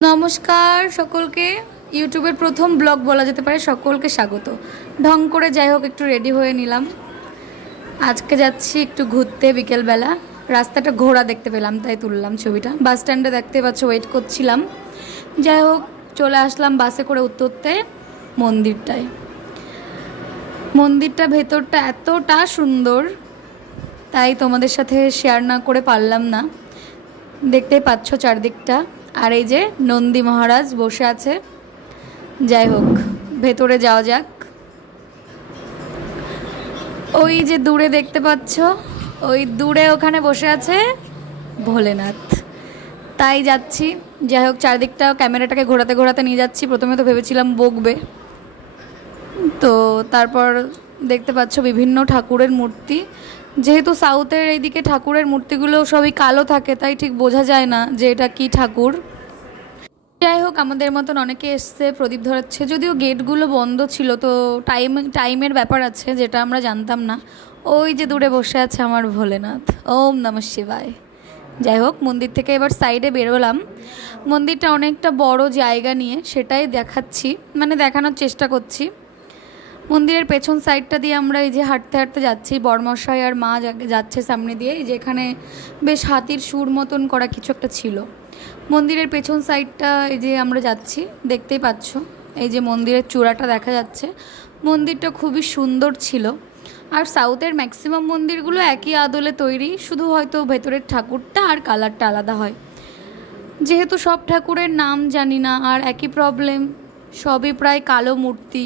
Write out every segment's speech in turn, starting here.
নমস্কার সকলকে। ইউটিউবের প্রথম ব্লগ বলা যেতে পারে সকলকে স্বাগত। ঢং করে যাই হোক, একটু রেডি হয়ে নিলাম। আজকে যাচ্ছি একটু ঘুরতে বিকেলবেলা। রাস্তাটা ঘোড়া দেখতে পেলাম, তাই তুললাম ছবিটা। বাস স্ট্যান্ডে দেখতে পাচ্ছ ওয়েট করছিলাম। যাই হোক, চলে আসলাম বাসে করে উত্তরতে মন্দিরটায়। মন্দিরটা ভেতরটা এতটা সুন্দর, তাই তোমাদের সাথে শেয়ার না করে পারলাম না। দেখতেই পাচ্ছ চারদিকটা। আর এই যে নন্দী মহারাজ বসে আছে। যাই হোক, ভেতরে যাওয়া যাক। ওই যে দূরে দেখতে পাচ্ছ, ওই দূরে ওখানে বসে আছে ভোলেনাথ। তাই যাচ্ছি। যাই হোক, চারদিকটা ক্যামেরাটাকে ঘোরাতে ঘোরাতে নিয়ে যাচ্ছি। প্রথমে তো ভেবেছিলাম বকবে। তো তারপর দেখতে পাচ্ছ বিভিন্ন ঠাকুরের মূর্তি। যেহেতু সাউথের এইদিকে ঠাকুরের মূর্তিগুলো সবই কালো থাকে, তাই ঠিক বোঝা যায় না যে এটা কি ঠাকুর। যাই হোক, আমাদের মতন অনেকে এসছে, প্রদীপ ধরাচ্ছে। যদিও গেটগুলো বন্ধ ছিল, তো টাইম, টাইমের ব্যাপার আছে, যেটা আমরা জানতাম না। ওই যে দূরে বসে আছে আমার ভোলেনাথ। ওম নম শিবায়। যাই হোক, মন্দির থেকে এবার সাইডে বেরোলাম। মন্দিরটা অনেকটা বড় জায়গা নিয়ে সেটাই দেখাচ্ছি মানে দেখানোর চেষ্টা করছি। মন্দিরের পেছন সাইডটা দিয়ে আমরা এই যে হাঁটতে হাঁটতে যাচ্ছি, বর্মশাই আর মা যাচ্ছে সামনে দিয়ে, এই যে এখানে বেশ হাতির সুর মতন করা কিছু একটা ছিল। মন্দিরের পেছন সাইডটা এই যে আমরা যাচ্ছি, দেখতেই পাচ্ছ, এই যে মন্দিরের চূড়াটা দেখা যাচ্ছে। মন্দিরটা খুবই সুন্দর ছিল। আর সাউথের ম্যাক্সিমাম মন্দিরগুলো একই আদলে তৈরি, শুধু হয়তো ভেতরের ঠাকুরটা আর কালারটা আলাদা হয়। যেহেতু সব ঠাকুরের নাম জানি না, আর একই প্রবলেম সবই প্রায় কালো মূর্তি।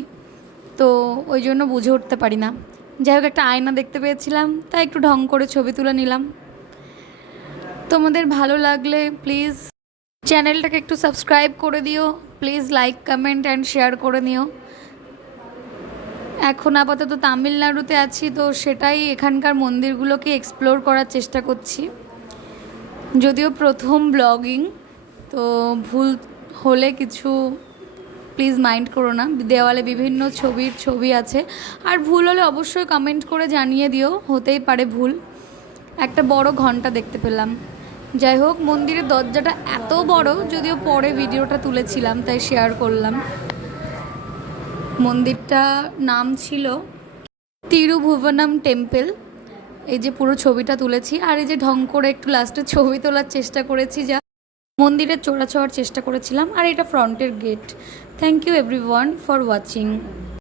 তো ওই জন্য বুঝে উঠতে পারি না। যাই হোক, একটা আয়না দেখতে পেয়েছিলাম, তাই একটু ঢং করে ছবি তুলে নিলাম। তোমাদের ভালো লাগলে প্লিজ চ্যানেলটাকে একটু সাবস্ক্রাইব করে দিও please like comment and share করে নিও। এখন আপাতত তামিলনাড়ুতে আছি, তো সেটাই এখানকার মন্দিরগুলোকে এক্সপ্লোর করার চেষ্টা করছি। যদিও প্রথম ব্লগিং তো ভুল হলে কিছু প্লিজ মাইন্ড করো না। দেওয়ালে বিভিন্ন ছবির ছবি আছে। আর ভুল হলে অবশ্যই কমেন্ট করে জানিয়ে দিও। হতেই পারে ভুল। একটা বড় ঘণ্টা দেখতে পেলাম। যাই হোক, মন্দিরের দরজাটা এত বড়, যদিও পরে ভিডিওটা তুলেছিলাম, তাই শেয়ার করলাম। মন্দিরটা নাম ছিল তিরুভুবনম টেম্পল এই যে পুরো ছবিটা তুলেছি। আর এই যে ঢং করে একটু লাস্টে ছবি তোলার চেষ্টা করেছি যা মন্দিরের চোরা চেষ্টা করেছিলাম আর এটা ফ্রন্টের gate thank you everyone for watching